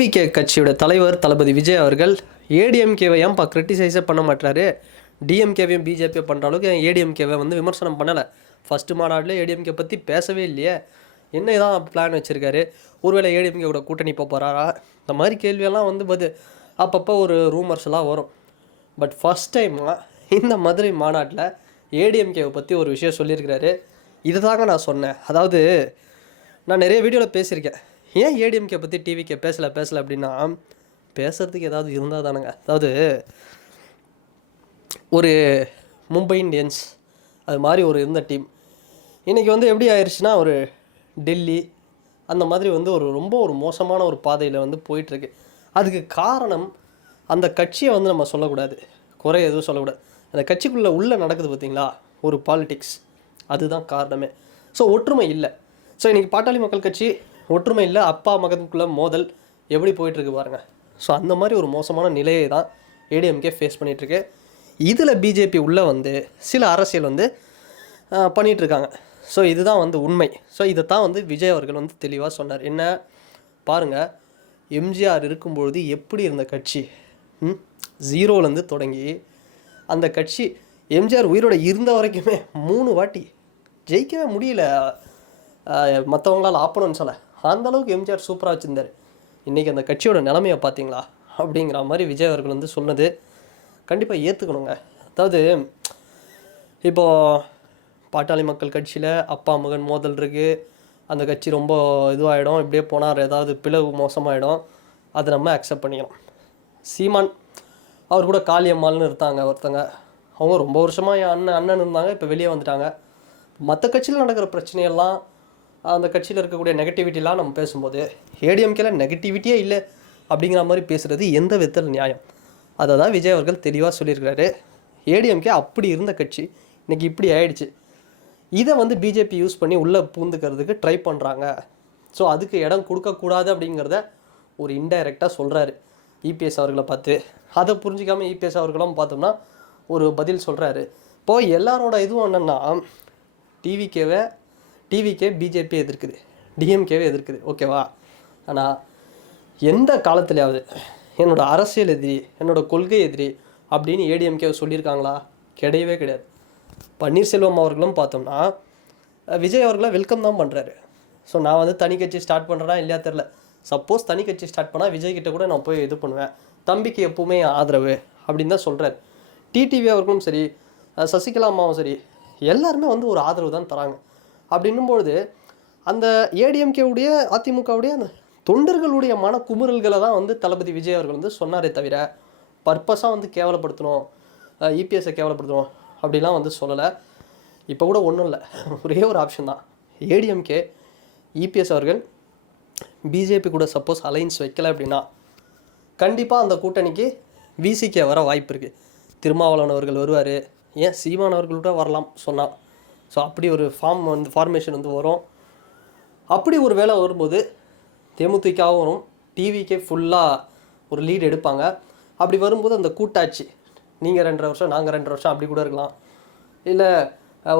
TVK கட்சியோட தலைவர் தளபதி விஜய் அவர்கள் ஏடிஎம்கேவை ஏன்பா கிரிட்டிசைஸே பண்ண மாட்டாரு, டிஎம்கேவையும் பிஜேபியை பண்ணுற அளவுக்கு ஏடிஎம்கேவை வந்து விமர்சனம் பண்ணலை. ஃபஸ்ட்டு மாநாட்டில் ஏடிஎம்கே பற்றி பேசவே இல்லையே, என்ன தான் பிளான் வச்சுருக்காரு, ஒருவேளை ஏடிஎம்கே கூட கூட்டணி போகிறாரா, இந்த மாதிரி கேள்வியெல்லாம் வந்து அப்பப்போ ஒரு ரூமர்ஸ்லாம் வரும். பட் ஃபஸ்ட் டைமாக இந்த மதுரை மாநாட்டில் ஏடிஎம்கேவை பற்றி ஒரு விஷயம் சொல்லியிருக்கிறாரு. இது தாங்க நான் சொன்னேன். அதாவது நான் நிறைய வீடியோவில் பேசியிருக்கேன், ஏன் ஏடிஎம்கே பற்றி டிவிக்கே பேசலை அப்படின்னா, பேசுகிறதுக்கு ஏதாவது இருந்தால் தானுங்க. அதாவது ஒரு மும்பை இந்தியன்ஸ் அது மாதிரி ஒரு இருந்த டீம் இன்றைக்கி வந்து எப்படி ஆயிடுச்சுன்னா, ஒரு டெல்லி அந்த மாதிரி வந்து ரொம்ப மோசமான ஒரு பாதையில் வந்து போயிட்டுருக்கு. அதுக்கு காரணம் அந்த கட்சியை வந்து நம்ம சொல்லக்கூடாது, குறை எதுவும் சொல்லக்கூடாது. அந்த கட்சிக்குள்ளே உள்ளே நடக்குது பார்த்திங்களா ஒரு பாலிடிக்ஸ், அதுதான் காரணமே. ஸோ ஒற்றுமை இல்லை. ஸோ இன்றைக்கி பாட்டாளி மக்கள் கட்சி ஒற்றுமை இல்லை, அப்பா மகனுக்குள்ளே மோதல் எப்படி போயிட்டுருக்கு பாருங்கள். ஸோ அந்த மாதிரி ஒரு மோசமான நிலையை தான் ஏடிஎம்கே ஃபேஸ் பண்ணிகிட்ருக்கு. இதில் பிஜேபி உள்ளே வந்து சில அரசியல் வந்து பண்ணிகிட்ருக்காங்க. ஸோ இதுதான் வந்து உண்மை. ஸோ இதை தான் வந்து விஜய் அவர்கள் வந்து தெளிவாக சொன்னார். என்ன பாருங்கள், எம்ஜிஆர் இருக்கும்பொழுது எப்படி இருந்த கட்சி, ஜீரோலேருந்து தொடங்கி அந்த கட்சி எம்ஜிஆர் உயிரோட இருந்த வரைக்குமே 3 வாட்டி ஜெயிக்கவே முடியல மற்றவங்களால் ஆப்பணும்னு சொல்ல, அந்தளவுக்கு எம்ஜிஆர் சூப்பராக வச்சுருந்தார். இன்றைக்கி அந்த கட்சியோட நிலைமையை பார்த்தீங்களா அப்படிங்கிற மாதிரி விஜய் அவர்கள் வந்து சொன்னது கண்டிப்பாக ஏற்றுக்கணுங்க. அதாவது இப்போது பாட்டாளி மக்கள் கட்சியில் அப்பா மகன் மோதல் இருக்குது, அந்த கட்சி ரொம்ப இதுவாகிடும், இப்படியே போனால் ஏதாவது பிளவு மோசமாகிடும், அதை நம்ம அக்செப்ட் பண்ணிக்கலாம். சீமான் அவர் கூட காளியம்மாள்னு இருந்தாங்க ஒருத்தங்க, அவங்க ரொம்ப வருஷமாக என் அண்ணன் இருந்தாங்க, இப்போ வெளியே வந்துட்டாங்க. மற்ற கட்சியில் நடக்கிற பிரச்சனையெல்லாம், அந்த கட்சியில் இருக்கக்கூடிய நெகட்டிவிட்டிலாம் நம்ம பேசும்போது ஏடிஎம்கேல நெகட்டிவிட்டியே இல்லை அப்படிங்கிற மாதிரி பேசுகிறது எந்த விதத்தில் நியாயம்? அதை தான் விஜய் அவர்கள் தெளிவாக சொல்லியிருக்கிறாரு. ஏடிஎம்கே அப்படி இருந்த கட்சி இன்றைக்கி இப்படி ஆயிடுச்சு, இதை வந்து பிஜேபி யூஸ் பண்ணி உள்ளே பூந்துக்கிறதுக்கு ட்ரை பண்ணுறாங்க. ஸோ அதுக்கு இடம் கொடுக்கக்கூடாது அப்படிங்கிறத ஒரு இன்டைரக்டாக சொல்கிறாரு இபிஎஸ் அவர்களை பார்த்து. அதை புரிஞ்சிக்காமல் இபிஎஸ் அவர்களும் பார்த்தோம்னா ஒரு பதில் சொல்கிறாரு. இப்போது எல்லாரோட இதுவும் என்னென்னா, டிவிகே பிஜேபி எதிர்க்குது, டிஎம்கேவே எதிர்க்குது, ஓகேவா? ஆனால் எந்த காலத்துலையாவது என்னோடய அரசியல் எதிரி, என்னோடய கொள்கை எதிரி அப்படின்னு ஏடிஎம்கே சொல்லியிருக்காங்களா? கிடையவே கிடையாது. பன்னீர்செல்வம் அவர்களும் பார்த்தோம்னா விஜய் அவர்களை வெல்கம் தான் பண்ணுறாரு. ஸோ நான் வந்து தனி கட்சி ஸ்டார்ட் பண்ணுறேன்னா இல்லையா தெரில, சப்போஸ் தனி கட்சி ஸ்டார்ட் பண்ணால் விஜய்கிட்ட கூட நான் போய் இது பண்ணுவேன், தம்பிக்கு எப்போவுமே ஆதரவு அப்படின்னு தான் சொல்கிறார். டிடிவி அவர்களும் சரி, சசிகலா அம்மாவும் சரி, எல்லாருமே வந்து ஒரு ஆதரவு தான் தராங்க. அப்படின்னும்பொழுது அந்த ஏடிஎம்கேவுடைய அதிமுகவுடைய அந்த தொண்டர்களுடைய மன குமுறல்களை தான் வந்து தளபதி விஜய் அவர்கள் வந்து சொன்னாரே தவிர பர்பஸாக வந்து கேவலப்படுத்தணும், இபிஎஸ்ஸை கேவலப்படுத்தணும் அப்படிலாம் வந்து சொல்லலை. இப்போ கூட ஒன்றும் இல்லை, ஒரே ஒரு ஆப்ஷன் தான். ஏடிஎம்கே இபிஎஸ் அவர்கள் பிஜேபி கூட சப்போஸ் அலைன்ஸ் வைக்கலை அப்படின்னா கண்டிப்பாக அந்த கூட்டணிக்கு விசிகே வர வாய்ப்பு இருக்குது. திருமாவளவன் அவர்கள் வருவார், ஏன் சீமான் அவர்கள்ட்ட வரலாம் சொன்னால். ஸோ அப்படி ஒரு ஃபார்மேஷன் வந்து வரும். அப்படி ஒரு வேளை வரும்போது தேமுதிகவும் வரும், டிவிக்கே ஃபுல்லாக ஒரு லீடு எடுப்பாங்க. அப்படி வரும்போது அந்த கூட்டாட்சி, நீங்கள் 2.5 வருஷம் நாங்கள் 2 வருஷம் அப்படி கூட இருக்கலாம், இல்லை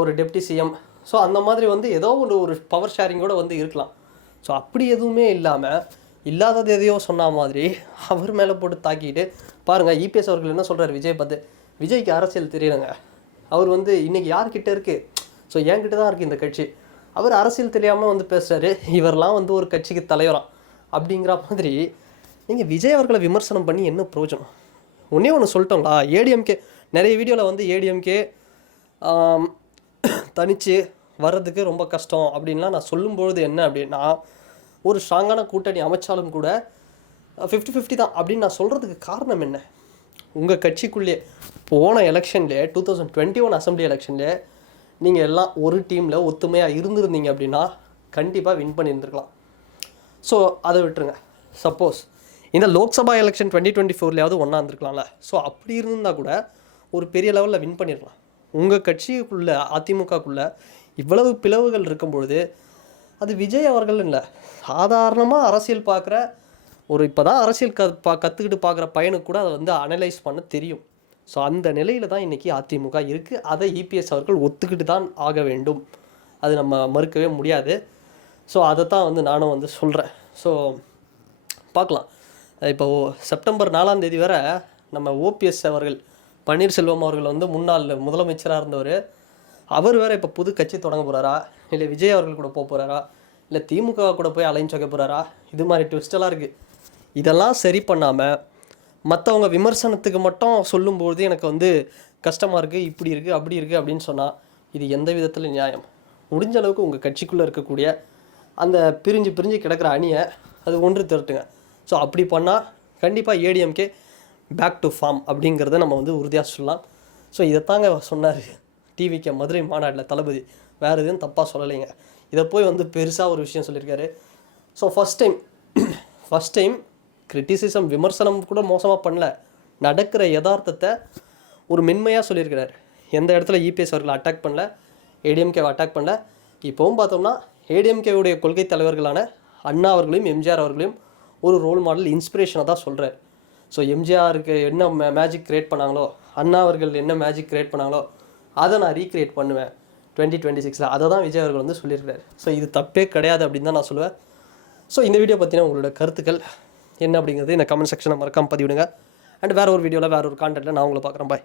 ஒரு டெப்டி சிஎம், ஸோ அந்த மாதிரி வந்து ஏதோ ஒரு பவர் ஷேரிங்கோடு வந்து இருக்கலாம். ஸோ அப்படி எதுவுமே இல்லாமல் இல்லாதது எதையோ சொன்ன மாதிரி அவர் மேலே போட்டு தாக்கிட்டு பாருங்கள். இபிஎஸ் அவர்கள் என்ன சொல்கிறார் விஜய் பார்த்து, விஜய்க்கு அரசியல் தெரியலைங்க, அவர் வந்து இன்றைக்கி யார்கிட்ட இருக்குது, ஸோ என்கிட்ட தான் இருக்குது இந்த கட்சி, அவர் அரசியல் தெரியாமல் வந்து பேசுகிறாரு, இவரெல்லாம் வந்து ஒரு கட்சிக்கு தலைவராம் அப்படிங்கிற மாதிரி. நீங்கள் விஜய் அவர்களை விமர்சனம் பண்ணி என்ன பிரயோஜனம்? ஒன்றே ஒன்று சொல்லிட்டோங்களா, ஏடிஎம்கே நிறைய வீடியோவில் வந்து ஏடிஎம்கே தனித்து வர்றதுக்கு ரொம்ப கஷ்டம் அப்படின்லாம் நான் சொல்லும்பொழுது என்ன அப்படின்னா, ஒரு ஸ்ட்ராங்கான கூட்டணி அமைச்சாலும் கூட 50-50 தான் அப்படின்னு நான் சொல்கிறதுக்கு காரணம் என்ன? உங்கள் கட்சிக்குள்ளே போன எலெக்ஷன்லேயே 2021 அசம்பிளி எலெக்ஷன்லேயே நீங்கள் எல்லாம் ஒரு டீமில் ஒத்துமையாக இருந்திருந்தீங்க அப்படின்னா கண்டிப்பாக வின் பண்ணியிருந்துருக்கலாம். ஸோ அதை விட்டுருங்க. சப்போஸ் இந்த லோக்சபா எலெக்ஷன் 2024லையாவது ஒன்றா இருந்திருக்கலாம்ல. ஸோ அப்படி இருந்தால் கூட ஒரு பெரிய லெவலில் வின் பண்ணிடலாம். உங்கள் கட்சிக்குள்ளே அதிமுகக்குள்ளே இவ்வளவு பிளவுகள் இருக்கும்பொழுது அது விஜய் அவர்கள் இல்லை, சாதாரணமாக அரசியல் பார்க்குற ஒரு இப்போ தான் அரசியல் கற்றுக்கிட்டு பார்க்குற பையனுக்கு கூட அதை வந்து அனலைஸ் பண்ண தெரியும். ஸோ அந்த நிலையில் தான் இன்றைக்கி அதிமுக இருக்குது. அதை இபிஎஸ் அவர்கள் ஒத்துக்கிட்டு தான் ஆக வேண்டும், அது நம்ம மறுக்கவே முடியாது. ஸோ அதை தான் வந்து நானும் வந்து சொல்கிறேன். ஸோ பார்க்கலாம். இப்போ செப்டம்பர் 4ஆம் தேதி வரை நம்ம ஓபிஎஸ் அவர்கள், பன்னீர்செல்வம் அவர்கள் வந்து முன்னாள் முதலமைச்சராக இருந்தவர், அவர் வேறு இப்போ புது கட்சி தொடங்க போகிறாரா, இல்லை விஜய் அவர்கள் கூட போக போகிறாரா, இல்லை திமுக கூட போய் அலைன்ஸ் வைக்க போகிறாரா, இது மாதிரி ட்விஸ்டெல்லாம் இருக்குது. இதெல்லாம் சரி பண்ணாமல் மற்றவங்க விமர்சனத்துக்கு மட்டும் சொல்லும்போது எனக்கு வந்து கஷ்டமாக இருக்குது, இப்படி இருக்குது, அப்படி இருக்குது அப்படின்னு சொன்னால் இது எந்த விதத்தில் நியாயம்? முடிஞ்ச அளவுக்கு உங்கள் கட்சிக்குள்ளே இருக்கக்கூடிய அந்த பிரிஞ்சு கிடக்கிற அணியை அது ஒன்று திரட்டுங்க. ஸோ அப்படி பண்ணால் கண்டிப்பாக ஏடிஎம்கே பேக் டு ஃபார்ம் அப்படிங்கிறத நம்ம வந்து உறுதியாக சொல்லலாம். ஸோ இதைத்தாங்க சொன்னார் டிவிக்கு மதுரை மாநாட்டில் தளபதி, வேறு எதுவும் தப்பாக சொல்லலைங்க. இதை போய் வந்து பெருசாக ஒரு விஷயம் சொல்லியிருக்காரு. ஸோ ஃபஸ்ட் டைம் கிரிட்டிசிசம், விமர்சனம் கூட மோசமாக பண்ணல, நடக்கிற யதார்த்தத்தை ஒரு மென்மையாக சொல்லியிருக்கிறார். எந்த இடத்துல இபிஎஸ் அவர்களை அட்டாக் பண்ணல, ஏடிஎம்கேவை அட்டாக் பண்ணல. இப்போவும் பார்த்தோம்னா ஏடிஎம்கேவுடைய கொள்கை தலைவர்களான அண்ணா அவர்களையும் எம்ஜிஆர் அவர்களையும் ஒரு ரோல் மாடல், இன்ஸ்பிரேஷனை தான் சொல்கிறார். ஸோ எம்ஜிஆருக்கு என்ன மேஜிக் க்ரியேட் பண்ணாங்களோ, அண்ணா அவர்கள் என்ன மேஜிக் க்ரியேட் பண்ணாங்களோ அதை நான் ரீக்ரியேட் பண்ணுவேன் 2026. அதை தான் விஜய் அவர்கள் வந்து சொல்லியிருக்காரு. ஸோ இது தப்பே கிடையாது அப்படின்னு தான் நான் சொல்லுவேன். ஸோ இந்த வீடியோ பற்றின உங்களோட கருத்துக்கள் என்ன அப்படிங்கிறது இந்த கமெண்ட் செக்ஷனை மறக்காமல் பதிவிடுங்க. அண்ட் வேறு ஒரு வீடியோவில் வேறு ஒரு கான்டென்ட்டில் நான் உங்களை பார்க்குறேன். பாய்.